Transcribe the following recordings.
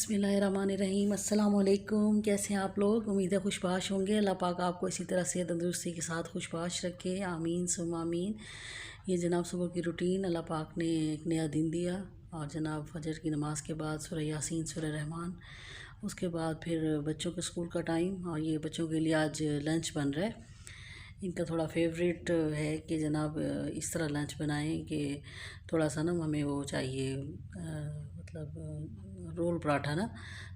बिस्मिल्लाहिर्रहमानिर्रहीम। अस्सलाम वालेकुम। कैसे हैं आप लोग? उम्मीद है खुशबाश होंगे। अल्लाह पाक आपको इसी तरह से तंदुरुस्ती के साथ खुशबाश रखे, आमीन सुम आमीन। ये जनाब सुबह की रूटीन, अल्लाह पाक ने एक नया दिन दिया और जनाब फजर की नमाज़ के बाद सूरह यासीन, सूरह रहमान, उसके बाद फिर बच्चों के स्कूल का टाइम और ये बच्चों के लिए आज लंच बन रहा है। इनका थोड़ा फेवरेट है कि जनाब इस तरह लंच बनाएं कि थोड़ा सा ना हमें वो चाहिए मतलब रोल पराठा ना।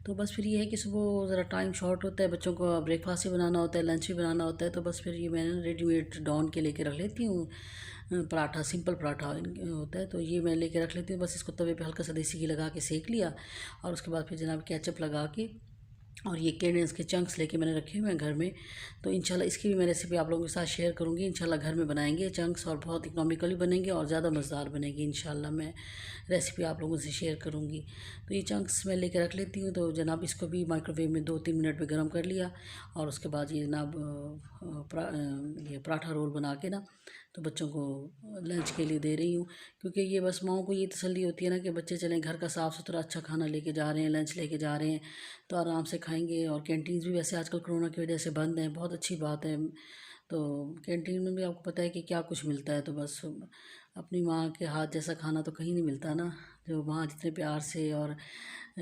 तो बस फिर ये है कि सुबह ज़रा टाइम शॉर्ट होता है, बच्चों को ब्रेकफास्ट भी बनाना होता है, लंच भी बनाना होता है, तो बस फिर ये मैंने रेडीमेड डॉन के लेके रख लेती हूँ। पराठा, सिंपल पराठा होता है, तो ये मैं लेके रख लेती हूँ। बस इसको तवे पे हल्का सा देसी घी लगा के सेक लिया और उसके बाद फिर जनाब केचप लगा के और ये कैडेंस के चंक्स लेके मैंने रखे हुए हैं घर में। तो इंशाल्लाह इसकी भी मैं रेसिपी आप लोगों के साथ शेयर करूँगी। इंशाल्लाह घर में बनाएंगे चंक्स और बहुत इकोनॉमिकली बनेंगे और ज़्यादा मज़ेदार बनेगी। इंशाल्लाह मैं रेसिपी आप लोगों से शेयर करूँगी। तो ये चंक्स मैं लेके रख लेती हूँ। तो जनाब इसको भी माइक्रोवेव में 2-3 मिनट में गर्म कर लिया और उसके बाद ये जनाब ये पराठा रोल बना के ना तो बच्चों को लंच के लिए दे रही हूँ। क्योंकि ये बस माओं को ये तसल्ली होती है ना कि बच्चे चलें घर का साफ़ सुथरा अच्छा खाना लेके जा रहे हैं, लंच लेके जा रहे हैं तो आराम से खाएंगे। और कैंटीन्स भी वैसे आजकल कोरोना की वजह से बंद हैं, बहुत अच्छी बात है। तो कैंटीन में भी आपको पता है कि क्या कुछ मिलता है, तो बस अपनी माँ के हाथ जैसा खाना तो कहीं नहीं मिलता ना। जो माँ जितने प्यार से और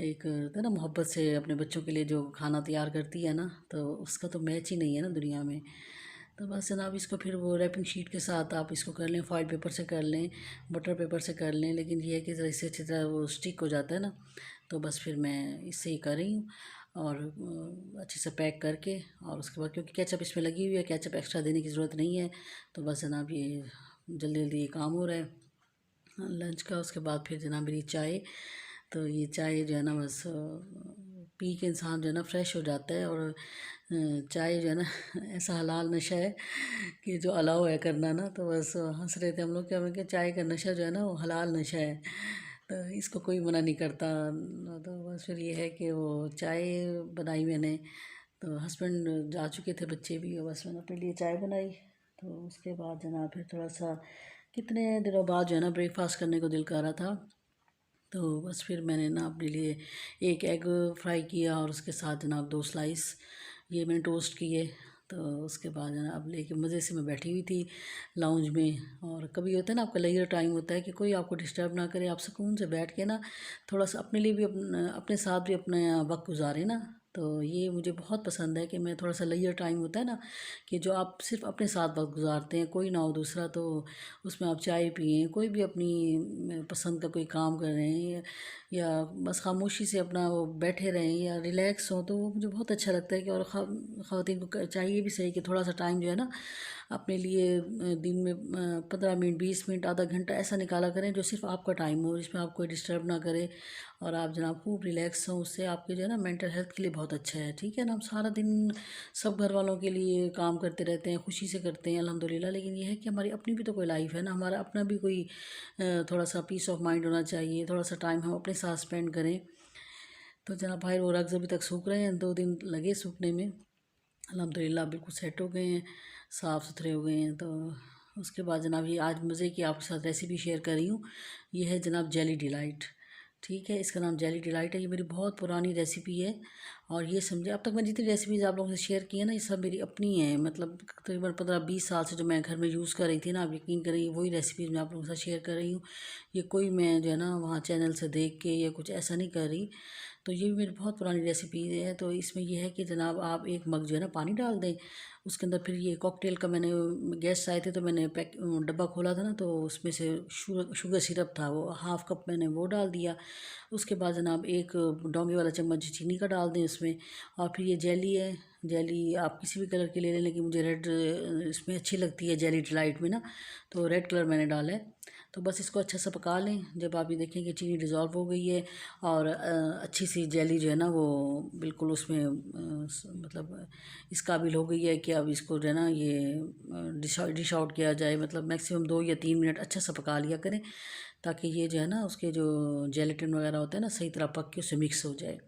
एक होता है ना मोहब्बत से अपने बच्चों के लिए जो खाना तैयार करती है ना, तो उसका तो मैच ही नहीं है ना दुनिया में। तो बस जनाब इसको फिर वो रैपिंग शीट के साथ आप इसको कर लें, फॉइल पेपर से कर लें, बटर पेपर से कर लें, लेकिन ये है कि ज़रा इससे अच्छी तरह वो स्टिक हो जाता है ना। तो बस फिर मैं इससे ही कर रही हूँ और अच्छे से पैक करके और उसके बाद क्योंकि केचप इसमें लगी हुई है, केचप एक्स्ट्रा देने की ज़रूरत नहीं है। तो बस जनाब ये जल्दी जल्दी ये काम हो रहा है लंच का। उसके बाद फिर जनाब मेरी चाय, तो ये चाय जो है ना बस पी के इंसान जो है ना फ्रेश हो जाता है। और चाय जो है ना ऐसा हलाल नशा है कि जो अलाउ है करना ना, तो बस हंस रहे थे हम लोग कि हमें कि चाय का नशा जो है ना वो हलाल नशा है, तो इसको कोई मना नहीं करता। तो बस फिर ये है कि वो चाय बनाई मैंने, तो हस्बैंड जा चुके थे, बच्चे भी, और बस मैंने अपने लिए चाय बनाई। तो उसके बाद जनाब फिर थोड़ा सा कितने दिनों बाद जो है ना ब्रेकफास्ट करने को दिल कर रहा था, तो बस फिर मैंने ना अपने लिए एक एग फ्राई किया और उसके साथ जनाब 2 स्लाइस ये मैंने टोस्ट किए। तो उसके बाद जनाब लेके मज़े से मैं बैठी हुई थी लाउंज में। और कभी होता है ना आपका लेजर टाइम होता है कि कोई आपको डिस्टर्ब ना करे, आप सुकून से बैठ के ना थोड़ा सा अपने लिए भी अपने साथ भी अपना वक्त गुजारें ना। तो ये मुझे बहुत पसंद है कि मैं थोड़ा सा लेजर टाइम होता है ना कि जो आप सिर्फ अपने साथ वक्त गुजारते हैं, कोई ना हो दूसरा, तो उसमें आप चाय पिएं, कोई भी अपनी पसंद का कोई काम कर रहे हैं या बस खामोशी से अपना वो बैठे रहें या रिलैक्स हो, तो वो मुझे बहुत अच्छा लगता है कि और ख़वातीन को चाहिए भी सही कि थोड़ा सा टाइम जो है ना अपने लिए दिन में 15 मिनट, 20 मिनट, आधा घंटा ऐसा निकाला करें जो सिर्फ आपका टाइम हो, जिसमें आप कोई डिस्टर्ब ना करे और आप जनाब खूब रिलैक्स हों। उससे आपके जो है ना मेंटल हेल्थ के लिए बहुत अच्छा है। ठीक है ना, हम सारा दिन सब घर वालों के लिए काम करते रहते हैं, खुशी से करते हैं अल्हम्दुलिल्लाह, लेकिन ये है कि हमारी अपनी भी तो कोई लाइफ है ना, हमारा अपना भी कोई थोड़ा सा पीस ऑफ माइंड होना चाहिए, थोड़ा सा टाइम हम अपने साथ स्पेंड करें। तो जनाब भाई वो रग्स अभी तक सूख रहे हैं, 2 दिन लगे सूखने में, अल्हम्दुलिल्लाह बिल्कुल सेट हो गए हैं, साफ़ सुथरे हो गए हैं। तो उसके बाद जनाब ये आज मज़े की आपके साथ रेसिपी शेयर कर रही हूँ। ये है जनाब जेली डिलाइट। ठीक है, इसका नाम जेली डिलाइट है। ये मेरी बहुत पुरानी रेसिपी है और ये समझे अब तक मैं जितनी रेसिपीज़ आप लोगों से शेयर की है ना, ये सब मेरी अपनी है। मतलब तकरीबन 15-20 साल से जो मैं घर में यूज़ कर रही थी ना, आप यकीन करें वही रेसिपीज़ मैं आप लोगों के साथ शेयर कर रही हूँ। ये कोई मैं जो है ना वहाँ चैनल से देख के या कुछ ऐसा नहीं कर रही। तो ये भी मेरी बहुत पुरानी रेसिपी है। तो इसमें ये है कि जनाब आप 1 मग जो है ना पानी डाल दें, उसके अंदर फिर ये कॉकटेल का मैंने गेस्ट आए थे तो मैंने पैक डब्बा खोला था ना, तो उसमें से शुगर सिरप था, वो हाफ़ कप मैंने वो डाल दिया। उसके बाद जनाब 1 डोंगे वाला चम्मच चीनी का डाल दें उसमें। और फिर ये जेली है, जेली आप किसी भी कलर की ले लें, लेकिन मुझे रेड इसमें अच्छी लगती है जेली डिलाइट में ना, तो रेड कलर मैंने डाला है। तो बस इसको अच्छा सा पका लें। जब आप ये देखें कि चीनी डिज़ोल्व हो गई है और अच्छी सी जेली जो है ना वो बिल्कुल उसमें मतलब इस काबिल हो गई है कि अब इसको जो है ना ये डिश आउट किया जाए। मतलब मैक्सिमम 2 या 3 मिनट अच्छा सा पका लिया करें ताकि ये जो है ना उसके जो जेलेटिन वगैरह होता है ना सही तरह पक के उससे मिक्स हो जाए।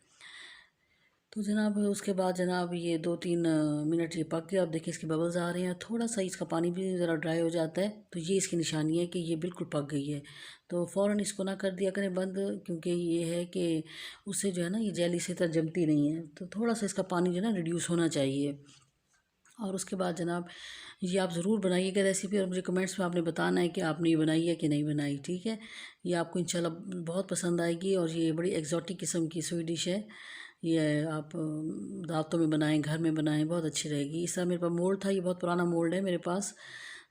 तो जनाब उसके बाद जनाब ये 2-3 मिनट ये पक गया। अब देखिए इसके बबल्स आ रहे हैं, थोड़ा सा इसका पानी भी ज़रा ड्राई हो जाता है तो ये इसकी निशानी है कि ये बिल्कुल पक गई है। तो फ़ौरन इसको ना कर दिया करें बंद, क्योंकि ये है कि उससे जो है ना ये जेली से तरह जमती नहीं है। तो थोड़ा सा इसका पानी जो है ना रिड्यूस होना चाहिए। और उसके बाद जनाब ये आप ज़रूर बनाइएगा रेसिपी, और मुझे कमेंट्स में आपने बताना है कि आपने ये बनाई है कि नहीं बनाई, ठीक है। ये आपको इंशाल्लाह बहुत पसंद आएगी, और ये बड़ी एक्जॉटिक किस्म की स्वीट डिश है। ये आप दावतों में बनाएं, घर में बनाएं, बहुत अच्छी रहेगी। इस तरह मेरे पास मोल्ड था, ये बहुत पुराना मोल्ड है मेरे पास।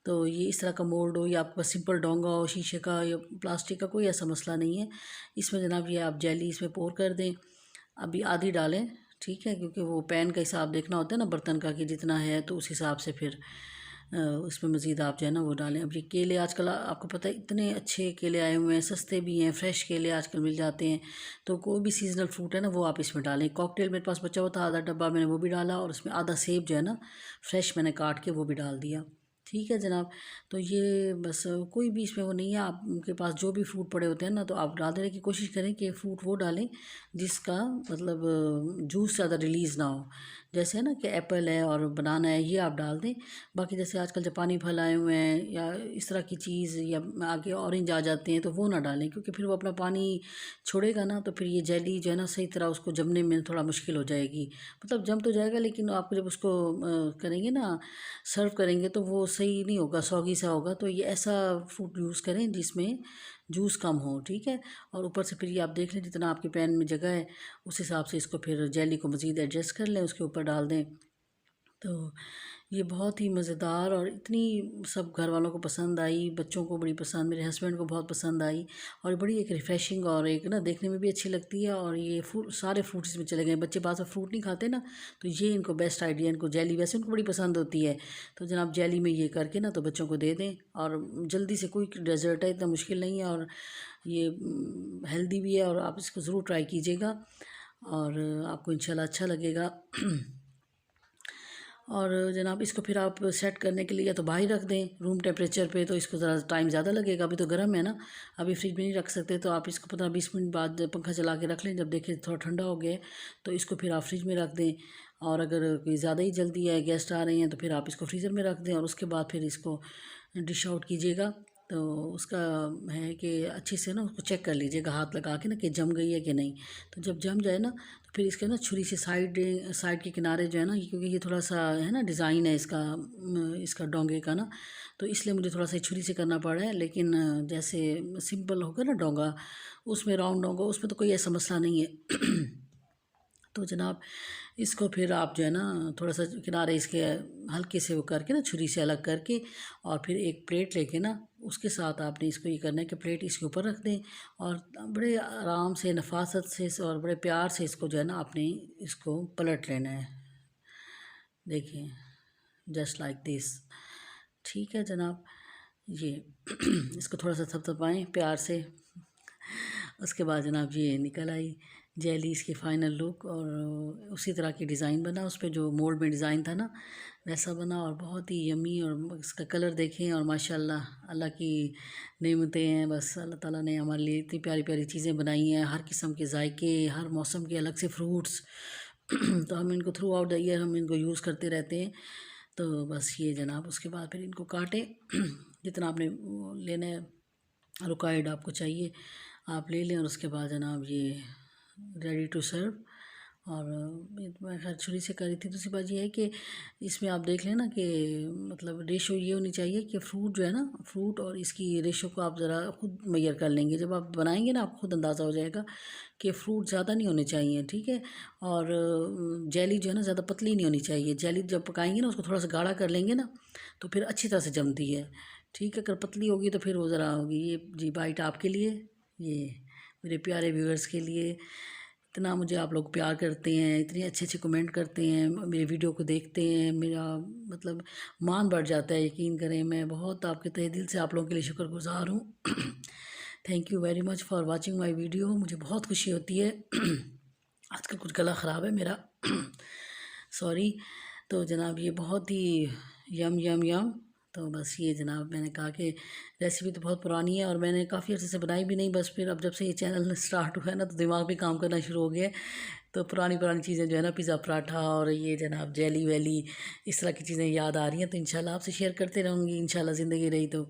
तो ये इस तरह का मोल्ड हो या आपके पास सिंपल डोंगा हो शीशे का या प्लास्टिक का, कोई ऐसा मसला नहीं है। इसमें जनाब ये आप जेली इसमें पोर कर दें। अभी आधी डालें, ठीक है, क्योंकि वो पैन का हिसाब देखना होता है ना बर्तन का कि जितना है, तो उस हिसाब से फिर उसमें मज़ीद आप जो है ना वो डालें। अब ये केले आजकल आपको पता है इतने अच्छे केले आए हुए हैं, सस्ते भी हैं, फ्रेश केले आजकल मिल जाते हैं। तो कोई भी सीजनल फ्रूट है ना वो आप इसमें डालें। कॉकटेल मेरे पास बचा हुआ था आधा डब्बा, मैंने वो भी डाला, और उसमें आधा सेब जो है ना फ्रेश मैंने काट के वो भी डाल दिया, ठीक है जनाब। तो ये बस कोई भी इसमें वो नहीं है, आपके पास जो भी फ्रूट पड़े होते हैं ना तो आप डाल देने की कोशिश करें कि फ्रूट वो डालें जिसका मतलब जूस ज़्यादा रिलीज़ ना हो। जैसे है ना कि एप्पल है और बनाना है, ये आप डाल दें। बाकी जैसे आजकल जापानी फल आए हुए हैं या इस तरह की चीज़, या आगे ऑरेंज आ जाते हैं, तो वो ना डालें, क्योंकि फिर वो अपना पानी छोड़ेगा ना, तो फिर ये जेली जो है ना सही तरह उसको जमने में थोड़ा मुश्किल हो जाएगी। मतलब जम तो जाएगा, लेकिन आप जब उसको करेंगे ना, सर्व करेंगे, तो वो सही नहीं होगा, सौगी सा होगा। तो ये ऐसा फ्रूट यूज़ करें जिसमें जूस कम हो, ठीक है। और ऊपर से फिर ये आप देख लें जितना आपके पैन में जगह है उस हिसाब से इसको फिर जेली को मज़ीद एडजस्ट कर लें, उसके ऊपर डाल दें। तो ये बहुत ही मज़ेदार, और इतनी सब घर वालों को पसंद आई, बच्चों को बड़ी पसंद, मेरे हस्बैंड को बहुत पसंद आई। और बड़ी एक रिफ़्रेशिंग और एक ना देखने में भी अच्छी लगती है। और ये फ्रूट सारे फ्रूट्स इसमें चले गए, बच्चे बाद में फ्रूट नहीं खाते ना, तो ये इनको बेस्ट आइडिया। इनको जेली वैसे उनको बड़ी पसंद होती है, तो जनाब जेली में ये करके ना तो बच्चों को दे दें। और जल्दी से कोई डेजर्ट है, इतना मुश्किल नहीं है, और ये हेल्दी भी है, और आप इसको ज़रूर ट्राई कीजिएगा और आपको इंशाल्लाह अच्छा लगेगा। और जनाब इसको फिर आप सेट करने के लिए या तो बाहर रख दें रूम टेम्परेचर पे, तो इसको ज़रा टाइम ज़्यादा लगेगा, अभी तो गर्म है ना, अभी फ्रिज में नहीं रख सकते। तो आप इसको 15-20 मिनट बाद पंखा चला के रख लें, जब देखें थोड़ा ठंडा हो गया तो इसको फिर आप फ्रिज में रख दें। और अगर कोई ज़्यादा ही जल्दी है, गेस्ट आ रहे हैं, तो फिर आप इसको फ्रीज़र में रख दें, और उसके बाद फिर इसको डिश आउट कीजिएगा। तो उसका है कि अच्छे से ना उसको चेक कर लीजिएगा हाथ लगा के ना कि जम गई है कि नहीं। तो जब जम जाए ना तो फिर इसके ना छुरी से साइड साइड के किनारे जो है ना, क्योंकि ये थोड़ा सा है ना डिज़ाइन है इसका, इसका डोंगे का ना, तो इसलिए मुझे थोड़ा सा छुरी से करना पड़ा है। लेकिन जैसे सिंपल होगा ना डोंगा, उसमें राउंड डोंगा, उसमें तो कोई ऐसा मसला नहीं है। तो जनाब इसको फिर आप जो है ना थोड़ा सा किनारे इसके हल्के से वो करके ना छुरी से अलग करके, और फिर एक प्लेट लेके ना उसके साथ आपने इसको ये करना है कि प्लेट इसके ऊपर रख दें, और बड़े आराम से नफासत से और बड़े प्यार से इसको जो है ना आपने इसको पलट लेना है। देखिए जस्ट लाइक दिस, ठीक है जनाब। ये इसको थोड़ा सा थपथपाएं प्यार से। उसके बाद जनाब ये निकल आई जेली, इसकी फ़ाइनल लुक, और उसी तरह की डिज़ाइन बना, उस पे जो मोल्ड में डिज़ाइन था ना वैसा बना, और बहुत ही यमी। और इसका कलर देखें, और माशाल्लाह अल्लाह की नेमतें हैं, बस अल्लाह ताला ने हमारे लिए इतनी प्यारी प्यारी चीज़ें बनाई हैं, हर किस्म के जायके, हर मौसम के अलग से फ्रूट्स। तो हम इनको थ्रू आउट द ईयर हम इनको यूज़ करते रहते हैं। तो बस ये जनाब उसके बाद फिर इनको काटें जितना आपने लेना है, रिक्वायर्ड आपको चाहिए आप ले लें, और उसके बाद जनाब ये रेडी टू सर्व। और मैं खैर छुरी से करी थी। दूसरी बात ये है कि इसमें आप देख लें ना कि मतलब रेशो ये होनी चाहिए कि फ्रूट जो है ना, फ्रूट और इसकी रेशो को आप ज़रा खुद मेजर कर लेंगे, जब आप बनाएंगे ना आपको खुद अंदाज़ा हो जाएगा कि फ्रूट ज़्यादा नहीं होने चाहिए, ठीक है। और जेली जो है ना ज़्यादा पतली नहीं होनी चाहिए। जेली जब पकाएंगे ना उसको थोड़ा सा गाढ़ा कर लेंगे ना तो फिर अच्छी तरह से जमती है, ठीक है। अगर पतली होगी तो फिर वो ज़रा होगी। ये जी बाइट आपके लिए, ये मेरे प्यारे व्यूअर्स के लिए। इतना मुझे आप लोग प्यार करते हैं, इतने अच्छे अच्छे कमेंट करते हैं, मेरे वीडियो को देखते हैं, मेरा मतलब मान बढ़ जाता है। यकीन करें मैं बहुत आपके तहे दिल से आप लोगों के लिए शुक्रगुजार हूँ। Thank you very much for watching my video. मुझे बहुत खुशी होती है। आजकल कुछ गला ख़राब है मेरा, सॉरी। तो जनाब ये बहुत ही यम यम यम। तो बस ये जनाब मैंने कहा कि रेसिपी तो बहुत पुरानी है और मैंने काफ़ी अर्से से बनाई भी नहीं, बस फिर अब जब से ये चैनल स्टार्ट हुआ है ना तो दिमाग भी काम करना शुरू हो गया है तो पुरानी पुरानी चीज़ें जो है ना, पिज़्ज़ा पराठा और ये जनाब जेली वेली, इस तरह की चीज़ें याद आ रही हैं। तो इंशाल्लाह आपसे शेयर करते रहूँगी, इंशाल्लाह ज़िंदगी रही तो।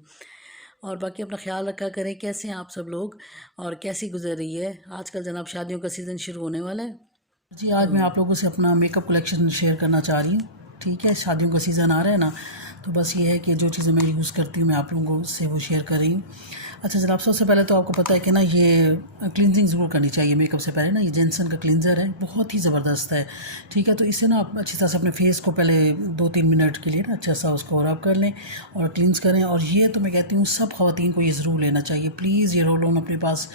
और बाकी अपना ख्याल रखा करें। कैसे हैं आप सब लोग और कैसी गुजर रही है आजकल? जनाब शादियों का सीज़न शुरू होने वाला है जी। आज मैं आप लोगों से अपना मेकअप कलेक्शन शेयर करना चाह रही हूँ। ठीक है, शादियों का सीज़न आ रहा है ना, तो बस ये है कि जो चीज़ें मैं यूज़ करती हूँ मैं आप लोगों से वो शेयर कर रही हूँ। अच्छा जनाब, सबसे पहले तो आपको पता है कि ना ये क्लिनजिंग ज़रूर करनी चाहिए मेकअप से पहले ना। ये जेंसन का क्लिनज़र है, बहुत ही ज़बरदस्त है। ठीक है, तो इससे ना आप अच्छी तरह से अपने फेस को पहले 2-3 मिनट के लिए ना अच्छा सा उसको रब कर लें और क्लींस करें। और ये तो मैं कहती हूँ सब ख़वातीन को ये ज़रूर लेना चाहिए। प्लीज़ ये रोल ऑन अपने पास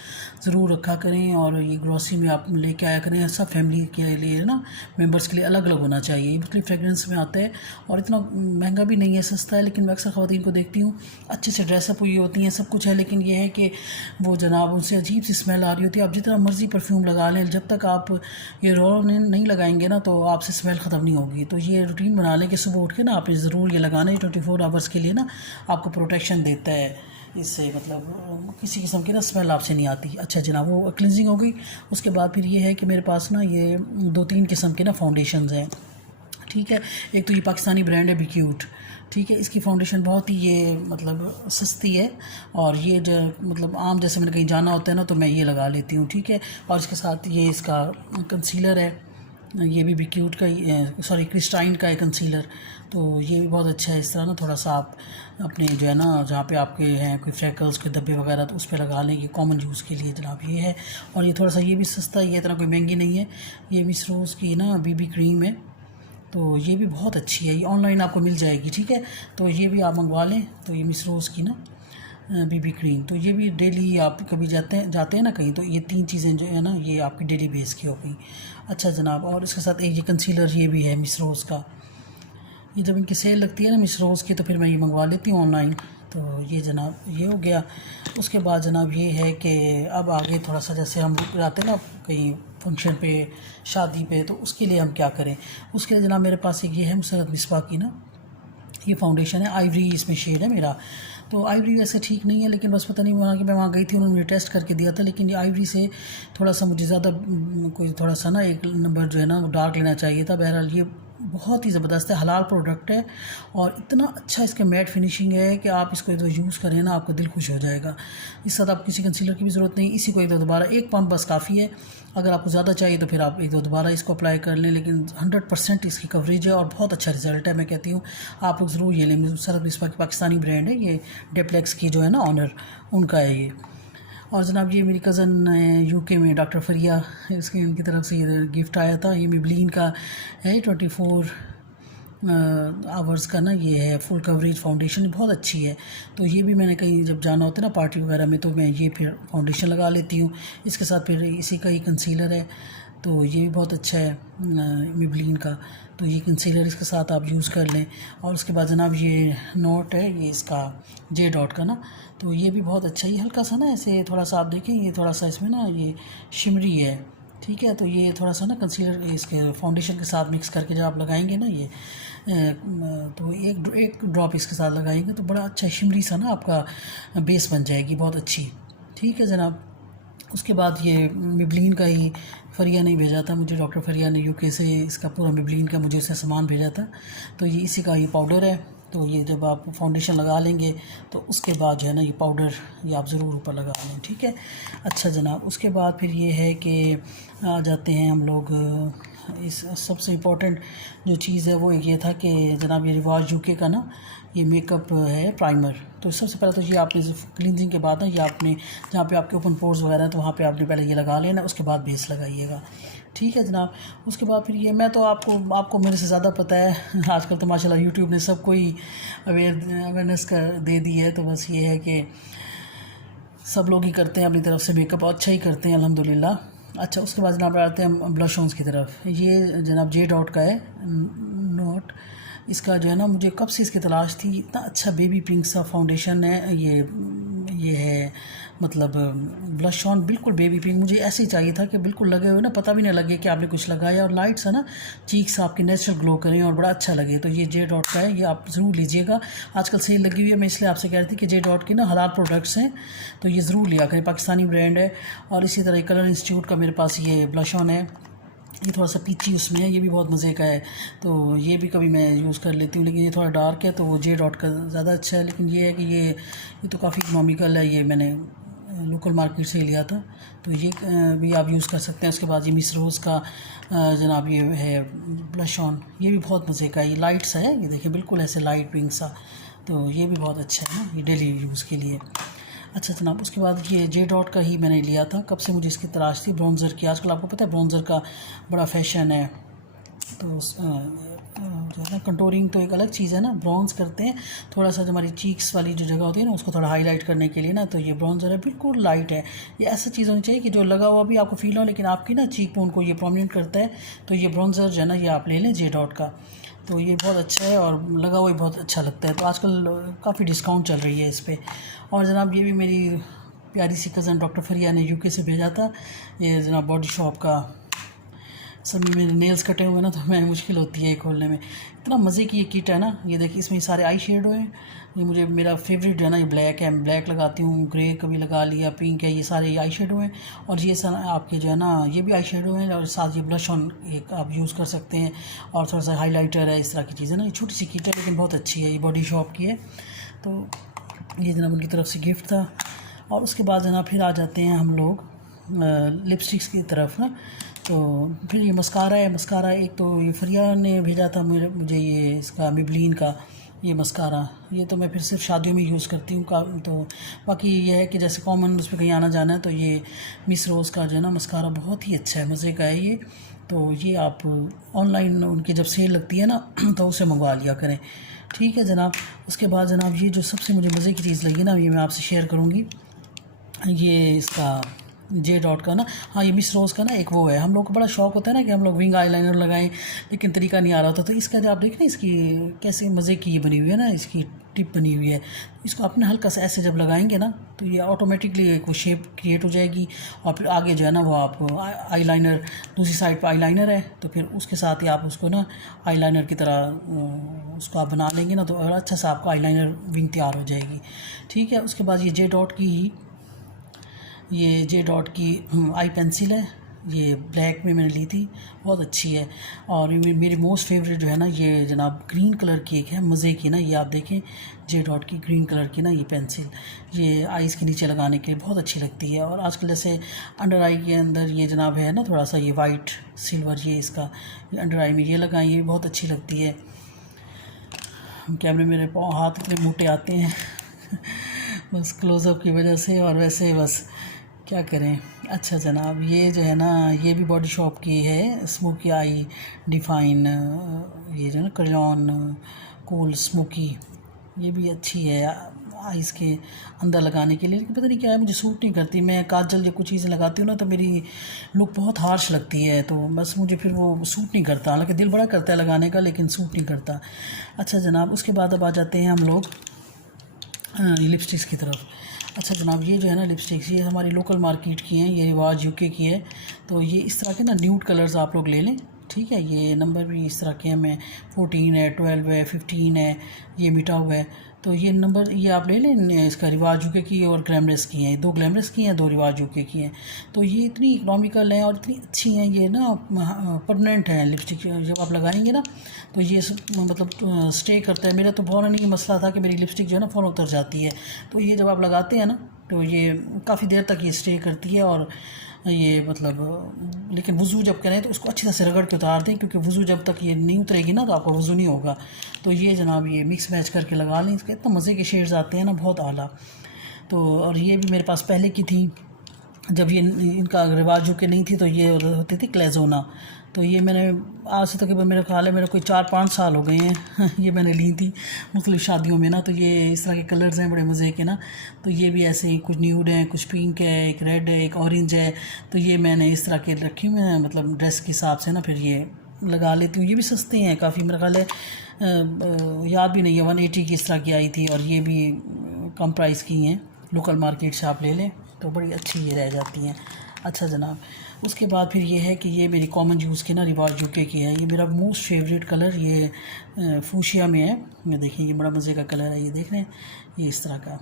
ज़रूर रखा करें और ये ग्रॉसरी में आप लेके आया करें। सब फैमिली के लिए ना, मेंबर्स के लिए अलग अलग होना चाहिए। ये मुख्तलिफ फ्रेगरेंस में आता है और इतना महंगा भी नहीं है, सस्ता है। लेकिन मैं अक्सर ख़वातीन को देखती हूँ अच्छे से ड्रेसअप हुई होती हैं, सब कुछ है, लेकिन ये है कि वो जनाब उनसे अजीब सी स्मेल आ रही होती है। आप जितना मर्ज़ी परफ्यूम लगा लें, जब तक आप ये रोल नहीं लगाएंगे ना तो आपसे स्मेल ख़त्म नहीं होगी। तो ये रूटीन बना लें कि सुबह उठ के ना आपने ज़रूर ये लगाना है। 24 आवर्स के लिए ना आपको प्रोटेक्शन देता है इससे, मतलब किसी किस्म की ना स्मेल आपसे नहीं आती। अच्छा जनाब, वो क्लिनजिंग हो गई। उसके बाद फिर ये है कि मेरे पास ना ये 2-3 किस्म के ना फाउंडेशंस हैं। ठीक है, एक तो ये पाकिस्तानी ब्रांड है बिक्यूट। ठीक है, इसकी फाउंडेशन बहुत ही ये मतलब सस्ती है और ये जो मतलब आम जैसे मैंने कहीं जाना होता है ना तो मैं ये लगा लेती हूँ। ठीक है, और इसके साथ ये इसका कंसीलर है, ये भी बिक्यूट का ही, सॉरी क्रिस्टाइन का है कंसीलर। तो ये भी बहुत अच्छा है। इस तरह ना थोड़ा सा आप अपने जो है ना जहाँ पे आपके हैं कोई फ्रैकल्स के धब्बे वगैरह तो उस पर लगा लें। ये कॉमन यूज़ के लिए जनाब ये है। और ये थोड़ा सा ये भी सस्ता ही है, इतना कोई महंगी नहीं है। ये मिस रोज़ की ना बीबी क्रीम है, तो ये भी बहुत अच्छी है। ये ऑनलाइन आपको मिल जाएगी। ठीक है, तो ये भी आप मंगवा लें। तो ये मिस रोज़ की ना बीबी क्रीम, तो ये भी डेली आप कभी जाते हैं ना कहीं, तो ये 3 चीज़ें जो है ना ये आपकी डेली बेस की हो गई। अच्छा जनाब, और इसके साथ एक ये कंसीलर ये भी है मिस रोज़ का। ये जब इनकी सेल लगती है ना मिस रोज़ की तो फिर मैं ये मंगवा लेती हूँ ऑनलाइन। तो ये जनाब ये हो गया। उसके बाद जनाब ये है कि अब आगे थोड़ा सा जैसे हम जाते हैं ना कहीं फंक्शन पे, शादी पे, तो उसके लिए हम क्या करें। उसके लिए जनाब मेरे पास एक ये है मुसरत मिसबा की ना ये फाउंडेशन है, आइवरी इसमें शेड है मेरा। तो आइवरी वैसे ठीक नहीं है, लेकिन बस पता नहीं वहाँ कि मैं वहाँ गई थी, उन्होंने टेस्ट करके दिया था। लेकिन ये आइवरी से थोड़ा सा मुझे ज़्यादा कोई थोड़ा सा ना एक नंबर जो है ना वो डार्क लेना चाहिए था। बहरहाल ये बहुत ही ज़बरदस्त है, हलाल प्रोडक्ट है और इतना अच्छा इसका मैट फिनिशिंग है कि आप इसको एक दो यूज़ करें ना आपका दिल खुश हो जाएगा। इस साथ आप किसी कंसीलर की भी ज़रूरत नहीं, इसी को एक दो दोबारा, एक पम्प बस काफ़ी है। अगर आपको ज़्यादा चाहिए तो फिर आप एक दो दोबारा इसको अप्लाई कर लें, लेकिन 100% इसकी कवरेज है और बहुत अच्छा रिजल्ट है। मैं कहती हूँ आप लोग ज़रूर ये लें। मुसरत मिसबा की पाकिस्तानी ब्रांड है ये, डेप्लेक्स की जो है ना ऑनर उनका है ये। और जनाब ये मेरी कज़न यूके में डॉक्टर फरिया, इसकी इनकी तरफ से ये गिफ्ट आया था। ये मेबलिन का है 24 आवर्स का ना ये है फुल कवरेज फाउंडेशन, बहुत अच्छी है। तो ये भी मैंने कहीं जब जाना होता है ना पार्टी वगैरह में तो मैं ये फिर फाउंडेशन लगा लेती हूँ। इसके साथ फिर इसी का ही कंसीलर है, तो ये भी बहुत अच्छा है मेबलिन का। तो ये कंसीलर इसके साथ आप यूज़ कर लें। और उसके बाद जनाब ये नोट है, ये इसका जे डॉट का ना, तो ये भी बहुत अच्छा है। ये हल्का सा ना ऐसे थोड़ा सा आप देखें, ये थोड़ा सा इसमें ना ये शिमरी है। ठीक है, तो ये थोड़ा सा ना कंसीलर इसके फाउंडेशन के साथ मिक्स करके जब आप लगाएंगे ना ये तो एक ड्रॉप इसके साथ लगाएंगे तो बड़ा अच्छा शिमरी सा ना आपका बेस बन जाएगी, बहुत अच्छी। ठीक है जनाब, उसके बाद ये मेबलिन का ही फरिया ने भेजा था मुझे, डॉक्टर फरिया ने यूके से इसका पूरा मेबलिन का मुझे इससे सामान भेजा था। तो ये इसी का ये पाउडर है। तो ये जब आप फाउंडेशन लगा लेंगे तो उसके बाद जो है ना ये पाउडर ये आप ज़रूर ऊपर लगा लें। ठीक है, अच्छा जनाब, उसके बाद फिर ये है कि आ जाते हैं हम लोग इस सबसे इम्पोर्टेंट जो चीज़ है वो ये था कि जनाब ये रिवाज यूके का ना ये मेकअप है प्राइमर। तो सबसे पहले तो ये आपने क्लींजिंग के बाद ना ये आपने जहाँ पे आपके ओपन पोर्स वगैरह हैं तो वहाँ पे आपने पहले ये लगा लेना, उसके बाद बेस लगाइएगा। ठीक है जनाब, उसके बाद फिर ये मैं तो आपको मेरे से ज़्यादा पता है आजकल तो माशाल्लाह यूट्यूब ने सबको ही अवेयरनेस कर दे दी है। तो बस ये है कि सब लोग ही करते हैं अपनी तरफ से मेकअप, अच्छा ही करते हैं अल्हम्दुलिल्लाह। अच्छा, उसके बाद जनाब आते हैं ब्लश ऑन्स की तरफ। ये जनाब जे डॉट का है नोट, इसका जो है ना मुझे कब से इसकी तलाश थी। इतना अच्छा बेबी पिंक सा फाउंडेशन है ये है मतलब ब्लश ऑन बिल्कुल बेबी पिंक। मुझे ऐसे ही चाहिए था कि बिल्कुल लगे हुए ना पता भी नहीं लगे कि आपने कुछ लगाया, और लाइट सा ना चीक्स आपके नेचुरल ग्लो करें और बड़ा अच्छा लगे। तो ये जे डॉट का है, ये आप ज़रूर लीजिएगा। आजकल सेल लगी हुई है, मैं इसलिए आपसे कह रही थी कि जे डॉट के ना हलाल प्रोडक्ट्स हैं तो ये ज़रूर लिया करें, पाकिस्तानी ब्रांड है। और इसी तरह कलर इंस्टीट्यूट का मेरे पास ये ब्लश ऑन है, ये थोड़ा सा पीची उसमें है, ये भी बहुत मज़े का है, तो ये भी कभी मैं यूज़ कर लेती हूँ। लेकिन ये थोड़ा डार्क है तो जे डॉट का ज़्यादा अच्छा है। लेकिन ये है कि ये तो काफ़ी इकनॉमिकल है, ये मैंने लोकल मार्केट से ही लिया था, तो ये भी आप यूज़ कर सकते हैं। उसके बाद ये मिस रोज़ का जनाब ये है ब्लश ऑन, ये भी बहुत मज़े का है। ये लाइट सा है, ये देखिए बिल्कुल ऐसे लाइट पिंक सा, तो ये भी बहुत अच्छा है ना, ये डेली यूज़ के लिए। अच्छा जनाब, उसके बाद ये जे डॉट का ही मैंने लिया था। कब से मुझे इसकी तलाश थी ब्राउज़र की। आजकल आपको पता है ब्राउज़र का बड़ा फैशन है, तो जो है ना कंटूरिंग तो एक अलग चीज़ है ना, ब्राउन्स करते हैं थोड़ा सा, जो हमारी चीक्स वाली जो जगह होती है ना उसको थोड़ा हाईलाइट करने के लिए ना, तो ये ब्राउन्जर है बिल्कुल लाइट है। ये ऐसा चीज़ होनी चाहिए कि जो लगा हुआ भी आपको फील हो, लेकिन आपकी ना चीक बोन को ये प्रोमिनेंट करता है। तो ये ब्राउन्जर जो है ना ये आप ले लें जे डॉट का, तो ये बहुत अच्छा है और लगा हुआ भी बहुत अच्छा लगता है। तो आजकल काफ़ी डिस्काउंट चल रही है इस पर। और जनाब ये भी मेरी प्यारी सी कज़न डॉक्टर फरिया ने यूके से भेजा था, ये जनाब बॉडी शॉप का। सब में मेरे नेल्स कटे हुए ना, तो मैं मुश्किल होती है ये खोलने में। इतना मज़े की ये किट है ना, ये देखिए इसमें सारे आई शेड हैं। ये मुझे मेरा फेवरेट जो है ना ये ब्लैक है, ब्लैक लगाती हूँ, ग्रे कभी लगा लिया, पिंक है, ये सारे आई शेडो हैं। और ये सारे आपके जो है ना ये भी आई शेडो हैं, और साथ ये ब्लश ऑन एक आप यूज़ कर सकते हैं, और थोड़ा सा हाईलाइटर है, इस तरह की चीज़ें ना। ये छोटी सी किट है लेकिन बहुत अच्छी है, ये बॉडी शॉप की है। तो ये जनाब उनकी तरफ से गिफ्ट था। और उसके बाद जनाब फिर आ जाते हैं हम लोग लिपस्टिक्स की तरफ ना। तो फिर ये मस्कारा है, मस्कारा एक तो ये फरिया ने भेजा था मुझे ये इसका मिबलिन का ये मस्कारा, ये तो मैं फिर सिर्फ शादियों में यूज़ करती हूँ का। तो बाकी ये है कि जैसे कॉमन उस पर कहीं आना जाना है, तो ये मिस रोज़ का जो है ना मस्कारा बहुत ही अच्छा है, मज़े का है ये। तो ये आप ऑनलाइन उनकी जब सेल लगती है ना तो उसे मंगवा लिया करें, ठीक है जनाब। उसके बाद जनाब ये जो सबसे मुझे मज़े की चीज़ लगी ना, ये मैं आपसे शेयर करूँगी। ये इसका जे डॉट का ना, हाँ ये मिस रोज़ का ना एक वो है, हम लोग को बड़ा शौक होता है ना कि हम लोग विंग आईलाइनर लगाएं, लेकिन तरीका नहीं आ रहा होता। तो इसका जो आप देखें इसकी कैसे मज़े की ये बनी हुई है ना, इसकी टिप बनी हुई है। इसको अपने हल्का सा ऐसे जब लगाएंगे ना, तो ये ऑटोमेटिकली एक वो शेप क्रिएट हो जाएगी। और फिर आगे जो है ना वो आप आईलाइनर, दूसरी साइड पर आईलाइनर है, तो फिर उसके साथ ही आप उसको ना आईलाइनर की तरह उसको आप बना लेंगे ना, तो अच्छा सा आपको आईलाइनर विंग तैयार हो जाएगी, ठीक है। उसके बाद ये जे डॉट की ये जे डॉट की आई पेंसिल है, ये ब्लैक में मैंने ली थी, बहुत अच्छी है। और मेरी मोस्ट फेवरेट जो है ना ये जनाब ग्रीन कलर की एक है मज़े की ना, ये आप देखें जे डॉट की ग्रीन कलर की ना ये पेंसिल, ये आईज़ के नीचे लगाने के लिए बहुत अच्छी लगती है। और आजकल जैसे अंडर आई के अंदर ये जनाब है ना थोड़ा सा ये वाइट सिल्वर, ये इसका ये अंडर आई में ये लगाएं, ये बहुत अच्छी लगती है। कैमरे मेरे हाथ इतने मोटे आते हैं बस क्लोज़अप की वजह से, और वैसे बस क्या करें। अच्छा जनाब, ये जो है ना ये भी बॉडी शॉप की है, स्मोकी आई डिफाइन, ये जो है ना क्रेयॉन कूल स्मोकी, ये भी अच्छी है आइज़ के अंदर लगाने के लिए। लेकिन पता नहीं क्या है मुझे सूट नहीं करती। मैं काजल या कुछ चीज़ें लगाती हूँ ना तो मेरी लुक बहुत हार्श लगती है, तो बस मुझे फिर वो सूट नहीं करता। हालांकि दिल बड़ा करता है लगाने का, लेकिन सूट नहीं करता। अच्छा जनाब, उसके बाद अब आ जाते हैं हम लोग लिपस्टिक्स की तरफ। अच्छा जनाब, ये जो है ना लिपस्टिक्स ये हमारी लोकल मार्केट की हैं, ये रिवाज यूके की है। तो ये इस तरह के ना न्यूड कलर्स आप लोग ले लें, ठीक है। ये नंबर भी इस तरह के हैं, मैं 14 है, 12 है, 15 है, ये मिटा हुआ है। तो ये नंबर ये आप ले लें। इसका रिवाज यूके की और ग्लैमरस की हैं, 2 ग्लैमरस की हैं, 2 रिवाज यूके की हैं। तो ये इतनी इकनॉमिकल हैं और इतनी अच्छी हैं, ये ना परमानेंट हैं लिपस्टिक, जब आप लगाएंगे ना तो ये मतलब स्टे करता है। मेरा तो फ़ौरन ही मसला था कि मेरी लिपस्टिक जो है ना फ़ौरन उतर जाती है, तो ये जब आप लगाते हैं ना तो ये काफ़ी देर तक ये स्टे करती है। और ये मतलब लेकिन वज़ू जब करें तो उसको अच्छी तरह से रगड़ के उतार दें, क्योंकि वज़ू जब तक ये नहीं उतरेगी ना तो आपका वज़ू नहीं होगा। तो ये जनाब ये मिक्स मैच करके लगा लें, इसके इतना मज़े के शेड्स आते हैं ना, बहुत आला। तो और ये भी मेरे पास पहले की थी, जब ये इनका रिवाज के नहीं थी तो ये होती थी क्लेजोना। तो ये मैंने आज से तकरीबन मेरा ख्याल है मेरे कोई 4-5 साल हो गए हैं ये मैंने ली थी मुख्तलिफ़ शादियों में ना। तो ये इस तरह के कलर्स हैं बड़े मज़े के ना। तो ये भी ऐसे ही कुछ न्यूड हैं, कुछ पिंक है, एक रेड है, एक ऑरेंज है। तो ये मैंने इस तरह के रखी हुए हैं, मतलब ड्रेस के हिसाब से ना फिर ये लगा लेती हूँ। ये भी सस्ते हैं काफ़ी, मेरा ख्याल है याद भी नहीं है 180 की इस तरह की आई थी, और ये भी कम प्राइस की हैं, लोकल मार्केट से आप ले लें तो बड़ी अच्छी ये रह जाती हैं। अच्छा जनाब, उसके बाद फिर ये है कि ये मेरी कॉमन यूज़ के ना रिवाज यूके की है। ये मेरा मोस्ट फेवरेट कलर ये फूशिया में है। ये देखिए ये बड़ा मज़े का कलर है, ये देख रहे हैं ये इस तरह का,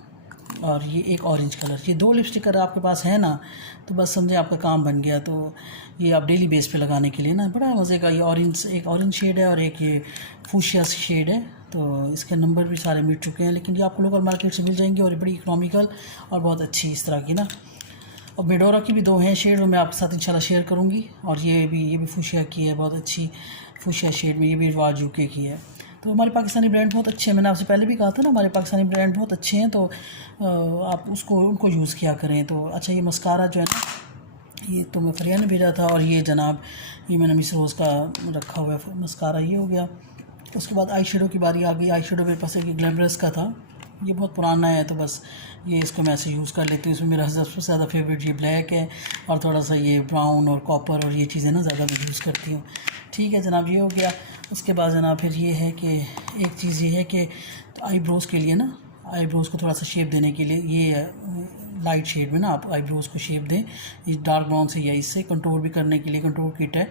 और ये एक ऑरेंज कलर। ये 2 लिपस्टिक अगर आपके पास है ना तो बस समझे आपका काम बन गया। तो ये आप डेली बेस पे लगाने के लिए ना बड़ा मज़े का। ये ऑरेंज, एक ऑरेंज शेड है और एक ये फूशिया शेड है। तो इसके नंबर भी सारे मिट चुके हैं, लेकिन ये आपको लोकल मार्केट से मिल जाएंगे और ये बड़ी इकोनॉमिकल और बहुत अच्छी इस तरह की ना। और मेडोरा की भी 2 हैं शेड, वो मैं आपके साथ इंशाल्लाह शेयर करूँगी। और ये भी फूशिया की है, बहुत अच्छी फूशिया शेड में। ये भी रिवाज यूके की है। तो हमारे पाकिस्तानी ब्रांड बहुत अच्छे हैं, मैंने आपसे पहले भी कहा था ना हमारे पाकिस्तानी ब्रांड बहुत अच्छे हैं। तो आप उनको यूज़ किया करें। तो अच्छा, ये मस्कारा जो है ना, ये तो मैं फरिया ने भेजा था। और ये जनाब, ये मैंने मिस रोज़ का रखा हुआ है मस्कारा, ये हो गया। उसके बाद आई शेडो की बारी आ गई। आई शेडो मेरे पास एक ग्लैमरस का था, ये बहुत पुराना है, तो बस ये इसको मैं ऐसे यूज़ कर लेती हूँ। इसमें मेरा सबसे ज़्यादा फेवरेट ये ब्लैक है और थोड़ा सा ये ब्राउन और कॉपर और ये चीज़ें ना ज़्यादा मैं यूज़ करती हूँ। ठीक है जनाब, ये हो गया। उसके बाद जनाब फिर ये है कि एक चीज़ ये है कि आईब्रोज़ के लिए ना, आईब्रोज़ को थोड़ा सा शेप देने के लिए ये लाइट शेड में ना आप आईब्रोज़ को शेप दें, इस डार्क ब्राउन से या इससे कंट्रोल भी करने के लिए कंट्रोल किट है।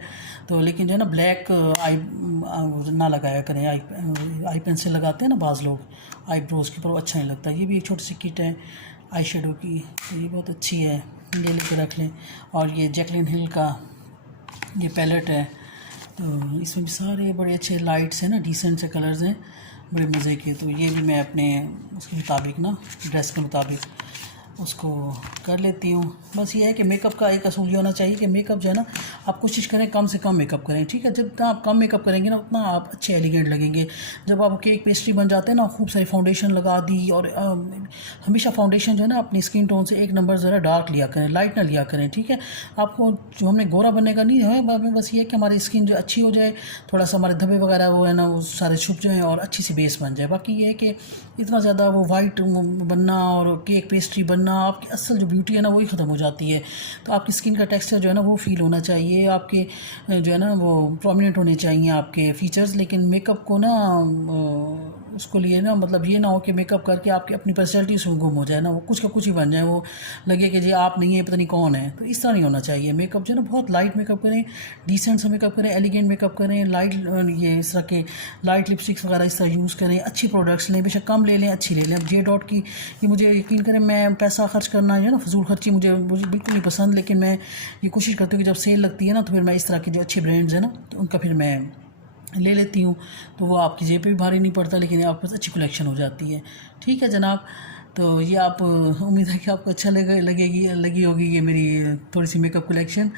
तो लेकिन जो है ना ब्लैक आई ना लगाया करें। आई पेंसिल लगाते हैं ना बाज़ लोग आईब्रोज़ के ऊपर, वो अच्छा नहीं लगता। ये भी एक छोटी सी किट है आई शेडो की, तो ये बहुत अच्छी है, ये लेके रख लें। और ये जैकलिन हिल का ये पैलेट है, तो इसमें भी सारे बड़े अच्छे लाइट्स हैं ना, डिसेंट से कलर्स हैं, बड़े मज़े के। तो ये भी मैं अपने उसके मुताबिक ना, ड्रेस के मुताबिक उसको कर लेती हूँ। बस ये है कि मेकअप का एक असूल ये होना चाहिए कि मेकअप जो है ना, आप कोशिश करें कम से कम मेकअप करें। ठीक है, जितना आप कम मेकअप करेंगे ना उतना आप अच्छे एलिगेंट लगेंगे। जब आप केक पेस्ट्री बन जाते हैं ना, खूब सारी फाउंडेशन लगा दी, और हमेशा फाउंडेशन जो है ना अपनी स्किन टोन से एक नंबर ज़रा डार्क लिया करें, लाइट ना लिया करें। ठीक है, आपको जो हमें गोरा बनने का नहीं है, बस ये है कि हमारी स्किन जो अच्छी हो जाए, थोड़ा सा हमारे धब्बे वगैरह वो है ना वो सारे छुप जाएँ और अच्छी सी बेस बन जाए। बाकी ये है कि इतना ज़्यादा वो वाइट बनना और केक पेस्ट्री बनना, आपकी असल जो ब्यूटी है ना वही ख़त्म हो जाती है। तो आपकी स्किन का टेक्सचर जो है ना वो फील होना चाहिए, आपके जो है ना वो प्रोमिनेंट होने चाहिए आपके फीचर्स। लेकिन मेकअप को ना उसको लिए ना, मतलब ये ना हो कि मेकअप करके आपकी अपनी पर्सनैलिटी उसमें गुम हो जाए ना, वो कुछ का कुछ ही बन जाए, वो लगे कि जी आप नहीं है, पता नहीं कौन है। तो इस तरह नहीं होना चाहिए। मेकअप जो है ना बहुत लाइट मेकअप करें, डिसेंट सा मेकअप करें, एलिगेंट मेकअप करें, लाइट ये इस तरह के लाइट लिपस्टिक्स वगैरह इस तरह यूज़ करें, अच्छी प्रोडक्ट्स लें, बेशक कम ले लें, अच्छी ले लें। अब जे डॉट की ये मुझे यकीन करें, मैं पैसा खर्च करना जो है ना फजूल खर्ची मुझे बिल्कुल नहीं पसंद, लेकिन मैं ये कोशिश करती हूँ कि जब सेल लगती है ना तो फिर मैं इस तरह के जो अच्छे ब्रांड्स हैं ना तो उनका फिर मैं ले लेती हूँ। तो वो आपकी जेब पे भी भारी नहीं पड़ता, लेकिन आपके पास अच्छी कलेक्शन हो जाती है। ठीक है जनाब, तो ये आप उम्मीद है कि आपको अच्छा लगी होगी ये मेरी थोड़ी सी मेकअप कलेक्शन।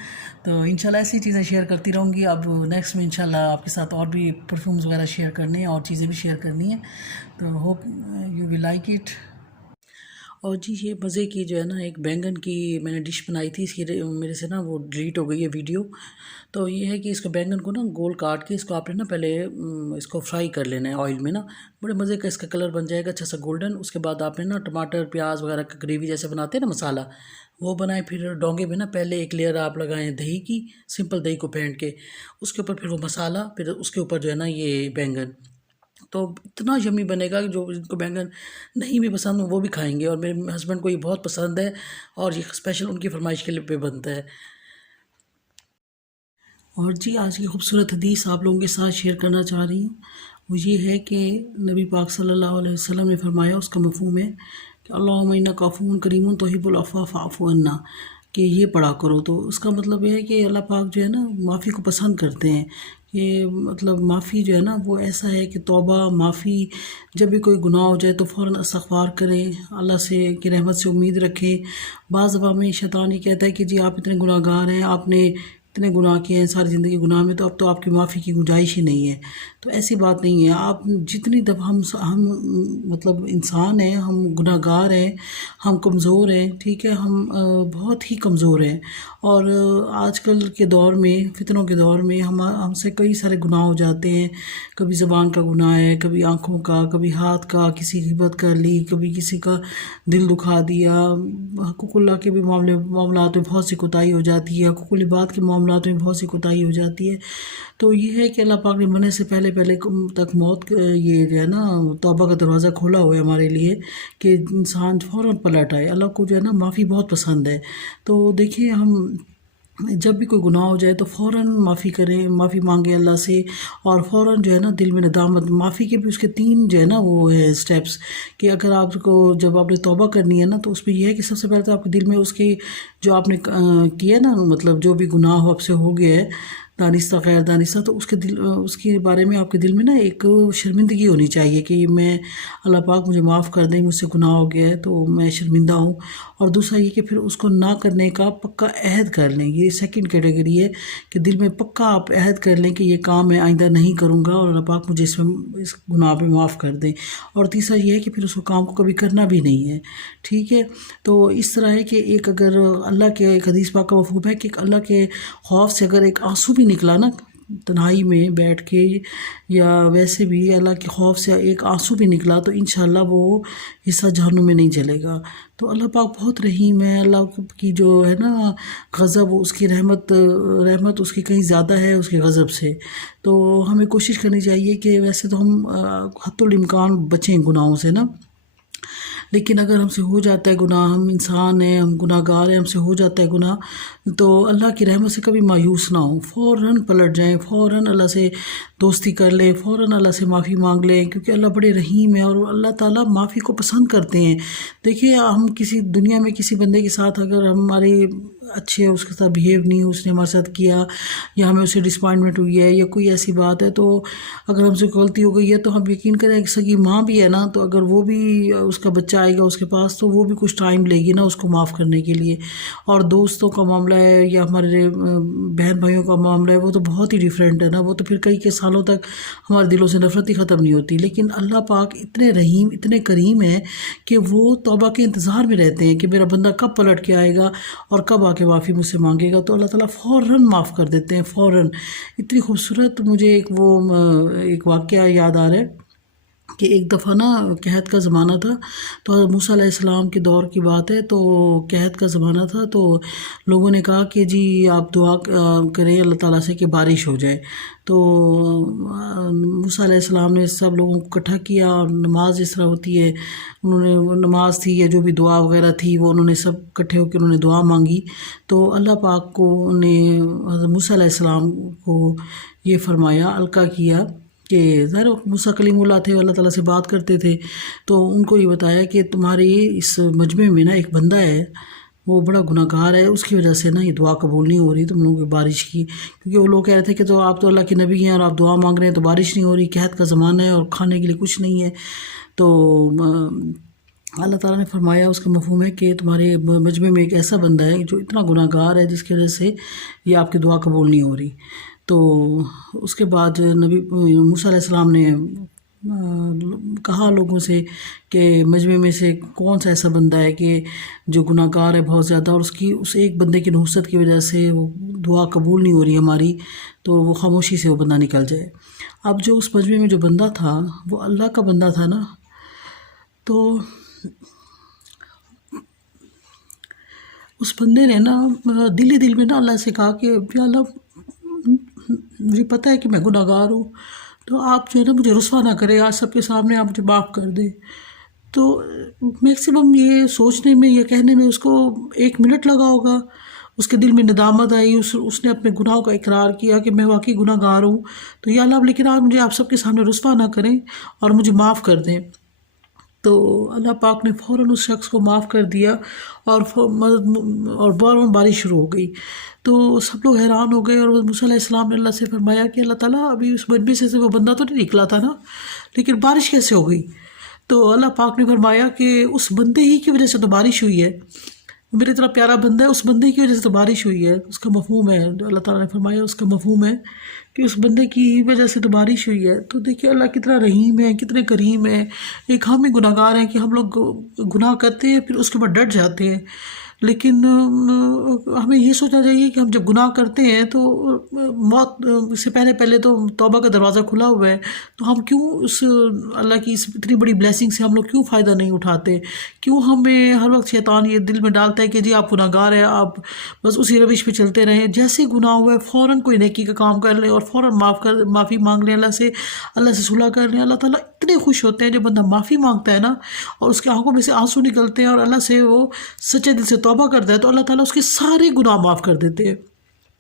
तो इंशाल्लाह ऐसी चीज़ें शेयर करती रहूँगी। अब नेक्स्ट में इंशाल्लाह आपके साथ और भी परफ्यूम्स वगैरह शेयर करने हैं और चीज़ें भी शेयर करनी है। तो hope you will like it. और जी ये मज़े की जो है ना एक बैंगन की मैंने डिश बनाई थी, इसकी मेरे से ना वो डिलीट हो गई है वीडियो। तो ये है कि इसको बैंगन को ना गोल काट के इसको आपने ना पहले इसको फ्राई कर लेना है ऑयल में ना, बड़े मज़े का इसका कलर बन जाएगा अच्छा सा गोल्डन। उसके बाद आपने ना टमाटर प्याज वगैरह का ग्रेवी जैसे बनाते हैं ना मसाला, वो बनाए। फिर डोंगे में ना पहले एक लेयर आप लगाएं दही की, सिंपल दही को फेंट के, उसके ऊपर फिर वो मसाला, फिर उसके ऊपर जो है ना ये बैंगन। तो इतना यम्मी बनेगा कि जो जिनको बैंगन नहीं भी पसंद वो भी खाएंगे। और मेरे हस्बैंड को ये बहुत पसंद है और ये स्पेशल उनकी फरमाइश के लिए पे बनता है। और जी आज की खूबसूरत हदीस आप लोगों के साथ शेयर करना चाह रही हूँ। वो ये है कि नबी पाक सल्लल्लाहु अलैहि वसल्लम ने फरमाया, उसका मफ़हूम है कि अल्लाहुम्मा इन्नका अफ़ून करीमुन तुहिब्बुल अफ़्वा फ़अफ़ु अन्ना, कि ये पढ़ा करो। तो उसका मतलब ये है कि अल्लाह पाक जो है ना माफ़ी को पसंद करते हैं। कि मतलब माफ़ी जो है ना वो ऐसा है कि तौबा माफ़ी, जब भी कोई गुनाह हो जाए तो फ़ौरन इस्तग़फ़ार करें, अल्लाह से की रहमत से उम्मीद रखें। बाज़ दफ़ा में शैतान ये कहता है कि जी आप इतने गुनाहगार हैं, आपने इतने गुनाह किए हैं सारी ज़िंदगी गुनाह में, तो अब तो आपकी माफ़ी की गुंजाइश ही नहीं है। तो ऐसी बात नहीं है। आप जितनी दफ़ा हम मतलब इंसान हैं, हम गुनाहगार हैं, हम कमज़ोर हैं। ठीक है, हम बहुत ही कमज़ोर हैं। और आजकल के दौर में, फितनों के दौर में हमसे कई सारे गुनाह हो जाते हैं। कभी ज़बान का गुनाह है, कभी आँखों का, कभी हाथ का, किसी की गिबत कर ली, कभी किसी का दिल दुखा दिया। हक़ुक़ुल्लाह के भी मामलात में बहुत सी कोताही हो जाती है, हक़ुक़ुल इबाद के मामलात में बहुत सी कोताही हो जाती है। तो ये है कि अल्लाह पाक ने मरने से पहले पहले तक मौत ये जो है ना तौबा का दरवाज़ा खोला हुआ है हमारे लिए कि इंसान फ़ौरन पलट आए। अल्लाह को जो है ना माफ़ी बहुत पसंद है। तो देखिए हम जब भी कोई गुनाह हो जाए तो फ़ौरन माफ़ी करें, माफ़ी मांगे अल्लाह से, और फ़ौरन जो है ना दिल में नदामत, माफ़ी के भी उसके 3 जो है ना वो है स्टेप्स, कि अगर आपको जब आपने तौबा करनी है ना तो उसमें यह है कि सबसे पहले तो आपके दिल में उसके जो आपने किया ना, मतलब जो भी गुनाह हो आपसे हो गया है दानिस्ता गैर दानिस्ता, तो उसके बारे में आपके दिल में ना एक शर्मिंदगी होनी चाहिए कि मैं, अल्लाह पाक मुझे माफ़ कर दें, मुझसे गुनाह हो गया है तो मैं शर्मिंदा हूँ। और दूसरा ये कि फिर उसको ना करने का पक्का अहद कर लें, ये सेकंड कैटेगरी है कि दिल में पक्का आप अहद कर लें कि ये काम मैं आइंदा नहीं करूँगा और अल्लाह पाक मुझे इस गुनाह पे माफ़ कर दें। और तीसरा ये है कि फिर उस काम को कभी करना भी नहीं है, ठीक है। तो इस तरह है कि एक अगर अल्लाह के, एक हदीस पाक का मफ़हूम है कि अल्लाह के खौफ से अगर एक आंसू भी निकला ना तन्हाई में बैठ के, या वैसे भी अल्लाह के खौफ से एक आंसू भी निकला, तो इंशाअल्लाह वो हिस्सा जहन्नुम में नहीं जलेगा। तो अल्लाह पाक बहुत रहीम है। अल्लाह की जो है ना गज़ब, उसकी रहमत उसकी कहीं ज़्यादा है उसके गज़ब से। तो हमें कोशिश करनी चाहिए कि वैसे तो हम हत्तुल इम्कान बचें गुनाहों से ना, लेकिन अगर हमसे हो जाता है गुनाह, हम इंसान हैं, हम गुनाहगार हैं, हमसे हो जाता है गुनाह, तो अल्लाह की रहमत से कभी मायूस ना हो, फ़ौरन पलट जाएं, फ़ौरन अल्लाह से दोस्ती कर लें, फ़ौरन अल्लाह से माफ़ी मांग लें, क्योंकि अल्लाह बड़े रहीम है और अल्लाह ताला माफ़ी को पसंद करते हैं। देखिए, हम किसी दुनिया में किसी बंदे के साथ अगर हमारे अच्छे उसके साथ बिहेव नहीं, उसने हमारे साथ किया, या हमें उससे डिसपॉइंटमेंट हुई है, या कोई ऐसी बात है, तो अगर हमसे गलती हो गई है तो हम यकीन करें कि सगी माँ भी है ना, तो अगर वो भी, उसका बच्चा आएगा उसके पास, तो वो भी कुछ टाइम लेगी ना उसको माफ़ करने के लिए। और दोस्तों का मामला है या हमारे बहन भाइयों का मामला है, वो तो बहुत ही डिफरेंट है ना, वो तो फिर कई सालों तक हमारे दिलों से नफरत ही ख़त्म नहीं होती। लेकिन अल्लाह पाक इतने रहीम, इतने करीम है कि वो तौबा के इंतज़ार में रहते हैं कि मेरा बंदा कब पलट के आएगा और कब आके माफ़ी मुझसे मांगेगा, तो अल्लाह ताला फ़ौरन माफ़ कर देते हैं, फ़ौरन। इतनी खूबसूरत मुझे एक वाक़या याद आ रहा है कि एक दफ़ा ना कहत का ज़माना था, तो हज़रत मूसा अलैहिस्सलाम के दौर की बात है। तो कहत का ज़माना था, तो लोगों ने कहा कि जी आप दुआ करें अल्लाह ताला से कि बारिश हो जाए। तो मूसा अलैहिस्सलाम ने सब लोगों को इकट्ठा किया और नमाज जिस तरह होती है, उन्होंने नमाज थी या जो भी दुआ वगैरह थी वो उन्होंने सब इकट्ठे होकर उन्होंने दुआ मांगी। तो अल्लाह पाक को ने हज़रत मूसा अलैहिस्सलाम को ये फरमाया, अलका किया कि ज़ाहिर मूसा कलीमुल्लाह थे, अल्लाह ताला से बात करते थे। तो उनको ये बताया कि तुम्हारे इस मजमे में ना एक बंदा है, वो बड़ा गुनाहगार है, उसकी वजह से ना ये दुआ कबूल नहीं हो रही तुम लोगों की बारिश की। क्योंकि वो लोग कह रहे थे कि तो आप तो अल्लाह के नबी हैं और आप दुआ मांग रहे हैं तो बारिश नहीं हो रही, कहत का ज़माना है और खाने के लिए कुछ नहीं है। तो अल्लाह ताला ने फरमाया, उसका मफ़हूम है कि तुम्हारे मजमे में एक ऐसा बंदा है जो इतना गुनाहगार है जिसकी वजह से ये आपकी दुआ कबूल नहीं हो रही। तो उसके बाद नबी मूसा अलैहिस्सलाम ने कहा लोगों से कि मजमे में से कौन सा ऐसा बंदा है कि जो गुनाहगार है बहुत ज़्यादा, और उस एक बंदे की नुहसत की वजह से वो दुआ कबूल नहीं हो रही हमारी, तो वो खामोशी से वो बंदा निकल जाए। अब जो उस मजमे में जो बंदा था वो अल्लाह का बंदा था ना, तो उस बंदे ने ना दिल ही दिल में ना अल्लाह से कहा कि या अल्लाह, मुझे पता है कि मैं गुनाहगार हूँ, तो आप जो है ना मुझे रुस्वा ना करें, आज सबके सामने आप मुझे माफ़ कर दें। तो मैक्सिमम ये सोचने में, ये कहने में उसको 1 मिनट लगा होगा। उसके दिल में नदामत आई, उसने अपने गुनाहों का इकरार किया कि मैं वाकई गुनाहगार हूँ, तो या अल्लाह लेकिन आप मुझे आप सबके सामने रुस्वा ना करें और मुझे माफ़ कर दें। तो अल्लाह पाक ने फ़ौरन उस शख्स को माफ़ कर दिया और फ़ौरन बारिश शुरू हो गई। तो सब लोग हैरान हो गए और मूसा अलैहिस्सलाम ने अल्लाह से फरमाया कि अल्लाह ताला, अभी उस मजमे से वो बंदा तो नहीं निकला था ना, लेकिन बारिश कैसे हो गई? तो अल्लाह पाक ने फरमाया कि उस बंदे ही की वजह से तो बारिश हुई है, मेरा इतना प्यारा बंदा है, उस बंदे की वजह से तो बारिश हुई है। उसका मफ़हूम है, अल्लाह ताला ने फरमाया उसका मफ़हूम है कि उस बंदे की वजह से तो बारिश हुई है। तो देखिए अल्लाह कितना रहीम है, कितने करीम है। एक हम ही गुनाहगार हैं कि हम लोग गुनाह करते हैं फिर उसके बाद डट जाते हैं, लेकिन हमें ये सोचना चाहिए कि हम जब गुनाह करते हैं तो मौत से पहले तो तौबा का दरवाज़ा खुला हुआ है, तो हम क्यों उस अल्लाह की इस इतनी बड़ी ब्लेसिंग से हम लोग क्यों फ़ायदा नहीं उठाते? क्यों हमें हर वक्त शैतान ये दिल में डालता है कि जी आप गुनाहगार हैं, आप बस उसी रविश पे चलते रहें, जैसे गुनाह हुआ है फ़ौरन कोई नेकी का काम कर लें और फ़ौरन माफ़ी मांग लें अल्लाह से सुलह कर लें। अल्लाह ताला इतने खुश होते हैं जब बंदा माफ़ी मांगता है ना, और उसकी आंखों में से आंसू निकलते हैं और अल्लाह से वो सच्चे दिल से तौबा करता है, तो अल्लाह ताला उसके सारे गुनाह माफ़ कर देते हैं।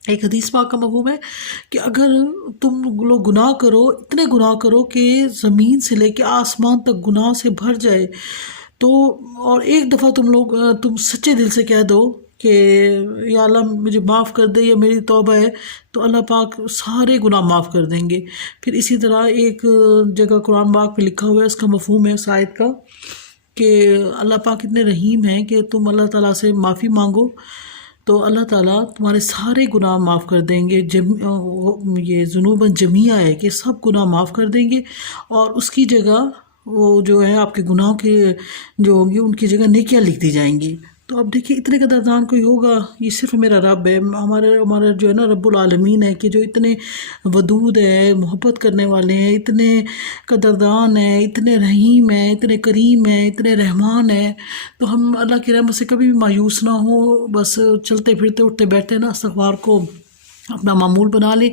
एक हदीस पाक का मफ़हूम है कि अगर तुम लोग गुनाह करो, इतने गुनाह करो कि ज़मीन से लेके आसमान तक गुनाह से भर जाए, तो और एक दफ़ा तुम सच्चे दिल से कह दो कि या अल्लाह मुझे माफ़ कर दे, या मेरी तौबा है, तो अल्लाह पाक सारे गुनाह माफ़ कर देंगे। फिर इसी तरह एक जगह कुरान पाक में लिखा हुआ है, इसका मफ़हूम है उस आयत का कि अल्लाह पाक इतने रहीम हैं कि तुम अल्लाह ताला से माफ़ी मांगो तो अल्लाह ताला तुम्हारे सारे गुनाह माफ़ कर देंगे। ये जुनूबन जमिया है कि सब गुनाह माफ़ कर देंगे, और उसकी जगह वो जो है आपके गुनाहों के जो होंगे उनकी जगह नेकियां लिख दी जाएंगी। तो अब देखिए इतने कदरदान कोई होगा, ये सिर्फ मेरा रब है, हमारे हमारा जो है ना रब्बुल आलमीन है कि जो इतने वदूद है, मोहब्बत करने वाले हैं, इतने कदरदान हैं, इतने रहीम हैं, इतने करीम हैं, इतने रहमान हैं। तो हम अल्लाह की रहमत से कभी भी मायूस ना हो, बस चलते फिरते उठते बैठते ना इस्तग़फ़ार को अपना मामूल बना ले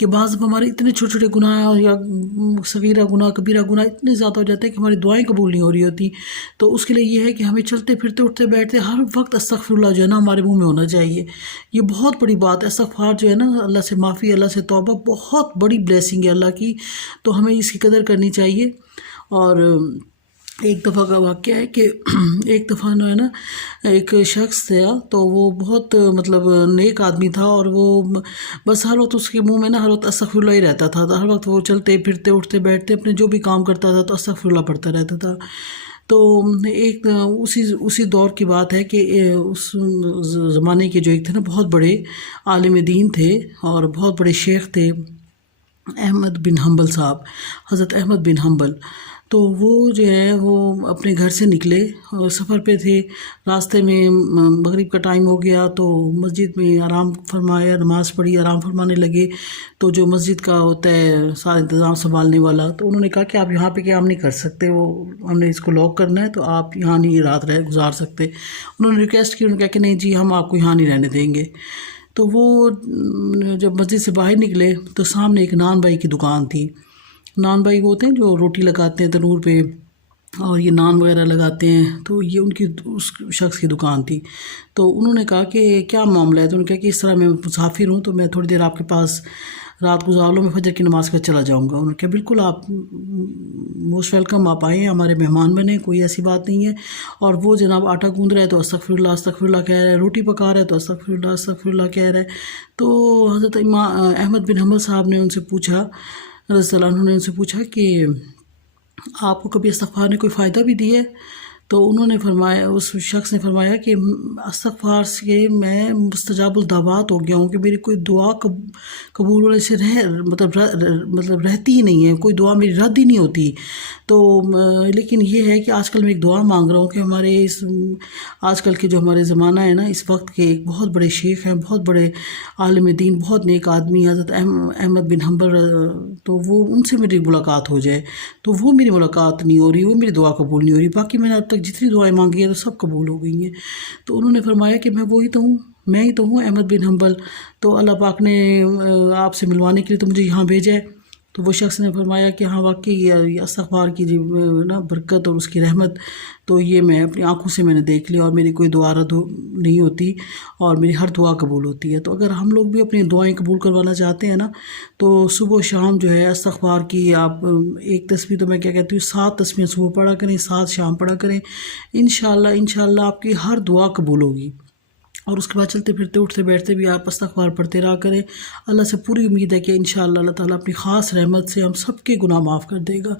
कि बाज़ हमारे इतने छोटे छोटे गुनाह या सगीरा गुनाह कबीरा गुनाह इतने ज़्यादा हो जाते हैं कि हमारी दुआएं कबूल नहीं हो रही होती। तो उसके लिए ये है कि हमें चलते फिरते उठते बैठते हर वक्त अस्तग़फ़िरुल्लाह जो है ना हमारे मुंह में होना चाहिए। ये बहुत बड़ी बात है। इस्तग़फ़ार जो है ना, अल्लाह से माफ़ी, अल्लाह से तौबा बहुत बड़ी ब्लेसिंग है अल्लाह की, तो हमें इसकी कदर करनी चाहिए। और एक दफ़ा का वाक़या है कि एक दफ़ा जो है ना एक शख्स था, तो वो बहुत मतलब नेक आदमी था, और वो बस हर वक्त उसके मुंह में ना हर वक्त अस्तग़फ़िरुल्लाह ही रहता था। हर वक्त वो चलते फिरते उठते बैठते अपने जो भी काम करता था तो अस्तग़फ़िरुल्लाह पढ़ता रहता था। तो एक उसी दौर की बात है कि उस ज़माने के जो एक थे ना बहुत बड़े आलिम दीन थे और बहुत बड़े शेख थे, अहमद बिन हम्बल साहब, हज़रत अहमद बिन हम्बल। तो वो जो है वो अपने घर से निकले और सफ़र पे थे, रास्ते में मगरिब का टाइम हो गया, तो मस्जिद में आराम फरमाया, नमाज़ पढ़ी, आराम फरमाने लगे। तो जो मस्जिद का होता है सारा इंतज़ाम संभालने वाला, तो उन्होंने कहा कि आप यहाँ पे क्या हम नहीं कर सकते, वो हमने इसको लॉक करना है, तो आप यहाँ नहीं रात गुजार सकते। उन्होंने रिक्वेस्ट की, उन्होंने कहा कि नहीं जी हम आपको यहाँ नहीं रहने देंगे। तो वो जब मस्जिद से बाहर निकले तो सामने एक नान भाई की दुकान थी। नान भाई वो होते हैं जो रोटी लगाते हैं तनूर पे और ये नान वगैरह लगाते हैं, तो ये उनकी उस शख्स की दुकान थी। तो उन्होंने कहा कि क्या मामला है, तो उन्होंने कहा कि इस तरह मैं मुसाफिर हूँ, तो मैं थोड़ी देर आपके पास रात गुजार लो, मैं फजर की नमाज़ कर चला जाऊँगा। उन्होंने कहा बिल्कुल आप मोस्ट वेलकम, आप आए, हमारे मेहमान बने, कोई ऐसी बात नहीं है। और वो जनाब आटा गूंद रहा है तो अस्तग़फ़िरुल्लाह अस्तग़फ़िरुल्लाह कह रहा है, रोटी पका रहा है तो अस्तग़फ़िरुल्लाह अस्तग़फ़िरुल्लाह कह रहा है। तो हज़रत अहमद बिन हम्बल साहब ने उनसे पूछा, उन्होंने उनसे पूछा कि आपको कभी इस्तग़फ़ार ने कोई फ़ायदा भी दिया है? तो उन्होंने फरमाया, उस शख्स ने फरमाया कि इस्तग़फ़ार से मैं मुस्तजाबुल दावात हो गया हूँ कि मेरी कोई दुआ कबूल होने से मतलब रहती ही नहीं है, कोई दुआ मेरी रद्द ही नहीं होती। तो लेकिन ये है कि आजकल मैं एक दुआ मांग रहा हूँ कि हमारे इस आजकल के जो हमारे ज़माना है ना, इस वक्त के एक बहुत बड़े शेख हैं, बहुत बड़े आलिम दीन, बहुत नेक आदमी हज़रत अहमद बिन हम्बल, तो वो उनसे मेरी मुलाकात हो जाए। तो वो मेरी मुलाकात नहीं हो रही, वो मेरी दुआ कबूल नहीं हो रही। बाकी मैंने अब तक जितनी दुआएं मांगी हैं तो सब कबूल हो गई हैं। तो उन्होंने फरमाया कि मैं वही तो हूँ, मैं ही तो हूँ अहमद बिन हम्बल, तो अल्लाह पाक ने आपसे मिलवाने के लिए तो मुझे यहाँ भेजा है। तो वो शख्स ने फरमाया कि हाँ वाकई इस्तग़फ़ार की ना बरकत और उसकी रहमत, तो ये मैं अपनी आंखों से मैंने देख लिया, और मेरी कोई दुआ रद्द नहीं होती और मेरी हर दुआ कबूल होती है। तो अगर हम लोग भी अपनी दुआएं कबूल करवाना चाहते हैं ना, तो सुबह शाम जो है इस्तग़फ़ार की आप एक तस्बीह, तो मैं क्या कहती हूँ 7 तस्बीहें सुबह पढ़ा करें, 7 शाम पढ़ा करें। इंशाअल्लाह आपकी हर दुआ कबूल होगी। और उसके बाद चलते फिरते उठते बैठते भी आप इस्तग़फ़ार पढ़ते रहा करें। अल्लाह से पूरी उम्मीद है कि इंशाअल्लाह अल्लाह ताला अपनी ख़ास रहमत से हम सब के गुनाह माफ़ कर देगा।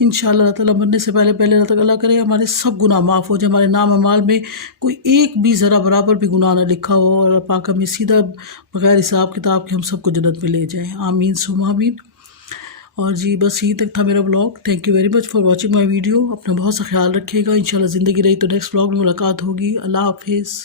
इंशाअल्लाह अल्लाह ताला मरने से पहले अल्लाह करे हमारे सब गुनाह माफ़ हो जाए, हमारे नाम अमाल में कोई एक भी ज़रा बराबर भी गुनाह ना लिखा हो, और अल्लाह पाक हमें सीधा बग़ैर हिसाब किताब के हम सबको जन्नत में ले जाएँ। आमीन सुम्मा आमीन। और जी बस यहीं तक था मेरा blog. Thank you very much for watching my video. अपना बहुत सा ख्याल रखिएगा। इंशाअल्लाह ज़िंदगी रही तो नेक्स्ट ब्लॉग में मुलाकात होगी। अल्लाह हाफ़िज़।